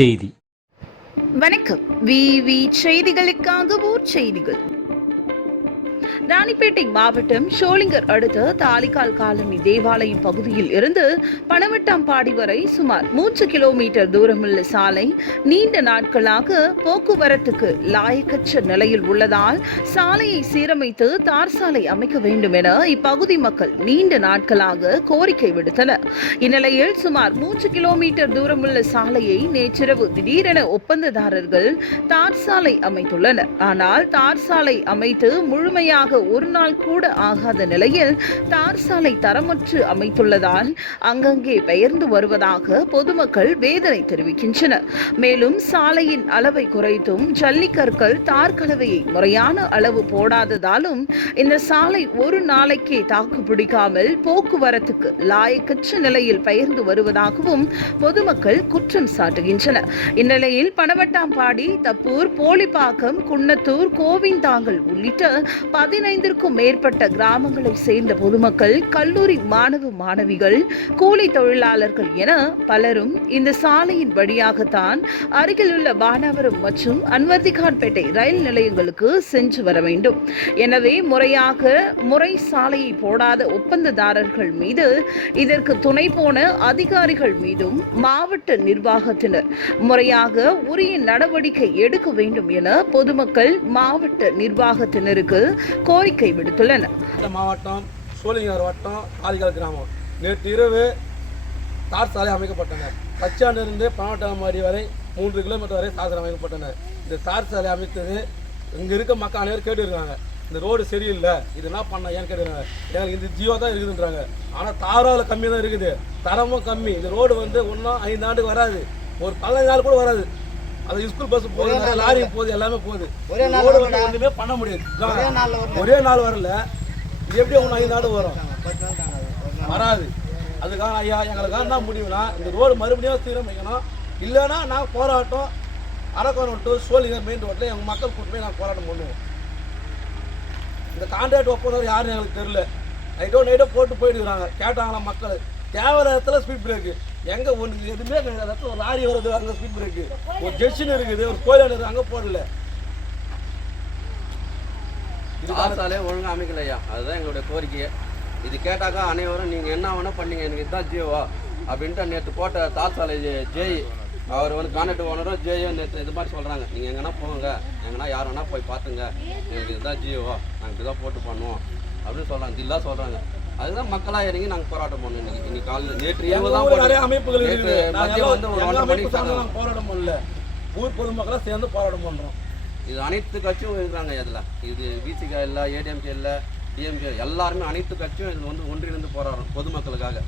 செய்தி. வணக்கம். விவி செய்திகளுக்காக ஊர் செய்திகள். ராணிப்பேட்டை மாவட்டம் ஷோலிங்கர் அடுத்த தாலிகால் காலனி தேவாலயம் பகுதியில் இருந்து பனவட்டாம்பாடி வரை சுமார் 3 கிலோமீட்டர் தூரமுள்ள சாலை நீண்ட நாட்களாக போக்குவரத்துக்கு லாயக்கற்ற நிலையில் உள்ளதால் சாலையை சீரமைத்து தார் சாலை அமைக்க வேண்டும் என இப்பகுதி மக்கள் நீண்ட நாட்களாக கோரிக்கை விடுத்தனர். இந்நிலையில் சுமார் 3 கிலோமீட்டர் தூரமுள்ள சாலையை நேற்றிரவு திடீரென ஒப்பந்ததாரர்கள் தார் சாலை அமைத்துள்ளனர். ஆனால் தார் சாலை அமைத்து முழுமையாக ஒரு நாள் கூட ஆகாத நிலையில் தார் சாலை தரமற்று அமைத்துள்ளதால் அங்கங்கே பெயர்ந்து வருவதாக பொதுமக்கள் வேதனை தெரிவிக்கின்றனர். மேலும் சாலையின் அளவை குறைத்தும் ஜல்லிக்கற்கள் தார் கலவையை முறையான அளவு போடாததாலும் இந்த சாலை ஒரு நாளைக்கே தாக்கு பிடிக்காமல் போக்குவரத்துக்கு லாயக்கற்ற நிலையில் பெயர்ந்து வருவதாகவும் பொதுமக்கள் குற்றம் சாட்டுகின்றனர். இந்நிலையில் பனவட்டாம்பாடி, தப்பூர், போலிப்பாக்கம், குன்னத்தூர், கோவிந்தாங்கல் உள்ளிட்ட 15க்கும் மேற்பட்ட கிராமங்களை சேர்ந்த பொதுமக்கள், கல்லூரி மாணவ மாணவிகள், கூலி தொழிலாளர்கள் என பலரும் இந்த சாலையின் வழியாகத்தான் அருகிலுள்ள பானாவரம் மற்றும் அன்வர்திகான்பேட்டை ரயில் நிலையங்களுக்கு சென்று வர வேண்டும். எனவே முறை சாலையை போடாத ஒப்பந்ததாரர்கள் மீது, இதற்கு துணை போன அதிகாரிகள் மீதும் மாவட்ட நிர்வாகத்தினர் முறையாக உரிய நடவடிக்கை எடுக்க வேண்டும் என பொதுமக்கள் மாவட்ட நிர்வாகத்தினருக்கு கோரிக்கை விடுத்துள்ளனர். மாவட்டம் சோழிங்கர் வட்டம் ஆதிகால் கிராமம் நேற்று இரவு தார் சாலை அமைக்கப்பட்டன. பச்சாண்டிலிருந்து பனவட்டாம்பாடி வரை 3 கிலோமீட்டர் வரை தார் சாலை அமைக்கப்பட்டன. இந்த தார் சாலை அமைத்தது இங்கே இருக்க மக்கள் அனைவரும் கேட்டுருக்காங்க, இந்த ரோடு சரியில்லை, இது என்ன பண்ண ஏன்னு கேட்டுருக்காங்க. எனக்கு இந்த ஜியோ தான் இருக்குதுன்றாங்க. ஆனால் தாராவில் கம்மி தான் இருக்குது, தரமும் கம்மி. இந்த ரோடு வந்து இன்னும் 5 ஆண்டுக்கு வராது, ஒரு 15 நாள் கூட வராது. அது ஸ்கூல் பஸ் போகுது, லாரி போகுது, எல்லாமே போகுது. ரோடு வந்து ஒன்றுமே பண்ண முடியாது. ஒரே நாள் வரல, எப்படி ஒன்று 5 நாள் வரும்? வராது. அதுக்காக ஐயா எங்களுக்காக என்ன முடியும்னா இந்த ரோடு மறுபடியும் சீரமைக்கணும். இல்லைன்னா நாங்கள் போராட்டம் அரக்கோணம் டு சோழிங்கர் மெயின் ரோட்டில் எங்கள் மக்கள் கூட்டு போய் நாங்கள் போராட்டம் பண்ணுவோம். இந்த கான்ட்ராக்ட் ஒப்பந்தம் யாருன்னு எங்களுக்கு தெரியல. நைட்டோ போட்டு போயிட்டுருக்காங்க. கேட்டாங்களா மக்கள், தேவையான இடத்துல ஸ்பீட் பிரேக்கு எங்கே ஒன்று எதுவுமே கிடையாது. ஒரு லாரி வருது, அங்கே ஸ்பீட் பிரேக்கு, ஒரு ஜெக்ஷன் இருக்குது, ஒரு கோயில் இருக்குது, அங்கே போடல. இது சாலை ஒழுங்காக அமைக்கலையா, அதுதான் எங்களுடைய கோரிக்கையை. இது கேட்டாக்கா அனைவரும் நீங்கள் என்ன வேணால் பண்ணீங்க, எனக்கு இதுதான் ஜியோவா அப்படின்ட்டு நேற்று போட்ட தார் சாலை ஜெய் அவர் வந்து கான்ட்ராக்ட் ஓனரும் ஜெயோ நேற்று இது மாதிரி சொல்கிறாங்க. நீங்கள் எங்கன்னா போங்க, எங்கன்னா யார் வேணா போய் பார்த்துங்க, எங்களுக்கு இதுதான் ஜியோவா, நாங்கள் இதுதான் போட்டு பண்ணுவோம் அப்படின்னு சொல்கிறாங்க. இதெல்லாம் சொல்கிறாங்க. அதுதான் மக்களாக இறங்கி நாங்கள் போராட்டம் பண்ணோம். இன்னைக்கு காலையில் நேற்று இரவு தான் நிறைய அமைப்புகள் இருக்குது. மதியம் வந்து ஒரு 1:30 மணிக்கு நாங்கள் போராட்டம் பண்ணல, ஊர் பொதுமக்களாக சேர்ந்து போராட்டம் பண்ணுறோம். இது அனைத்து கட்சியும் இருக்கிறாங்க இதில். இது பிசிகா இல்லை, ஏடிஎம்கே இல்லை, டிஎம்கே எல்லாருமே அனைத்து கட்சியும் இது வந்து ஒன்றிணைந்து போராடுறோம் பொதுமக்களுக்காக.